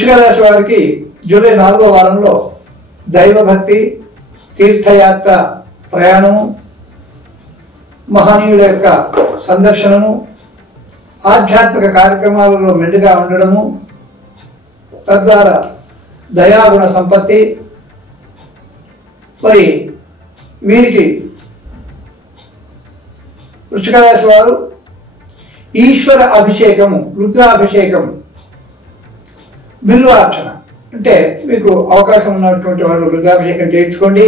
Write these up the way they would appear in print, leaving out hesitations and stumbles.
వృశ్చిక రాశి వారికి జూలై 4వ వారంలో దైవభక్తి, తీర్థయాత్ర ప్రయాణము, మహనీయుల యొక్క సందర్శనము, ఆధ్యాత్మిక కార్యక్రమాలలో మెండుగా ఉండడము, తద్వారా దయాగుణ సంపత్తి. మరి వీరికి వృశ్చిక రాశి వారు ఈశ్వర అభిషేకము, రుద్రాభిషేకము, బిల్వార్చన అంటే మీకు అవకాశం ఉన్నటువంటి వాళ్ళు రుద్రాభిషేకం చేయించుకోండి.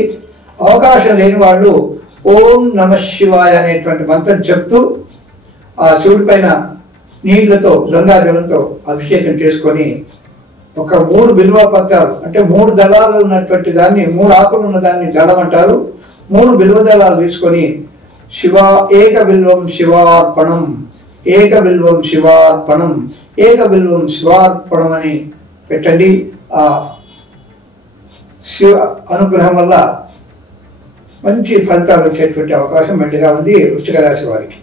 అవకాశం లేని వాళ్ళు ఓం నమ శివాయ అనేటువంటి మంత్రం చెప్తూ ఆ శివుడి పైన నీళ్లతో, గంగాజలంతో అభిషేకం చేసుకొని ఒక 3 బిల్వ పత్రాలు అంటే 3 దళాలు ఉన్నటువంటి దాన్ని, 3 ఆకులు ఉన్న దాన్ని దళం అంటారు. 3 బిల్వ దళాలు తీసుకొని శివా ఏక బిల్వం శివార్పణం, ఏక బిల్వం శివార్పణం, ఏక బిల్వం శివార్పణం అని పెట్టండి. ఆ శివ అనుగ్రహం వల్ల మంచి ఫలితాలు వచ్చేటువంటి అవకాశం మెండుగా ఉంది వృశ్చిక రాశి వారికి.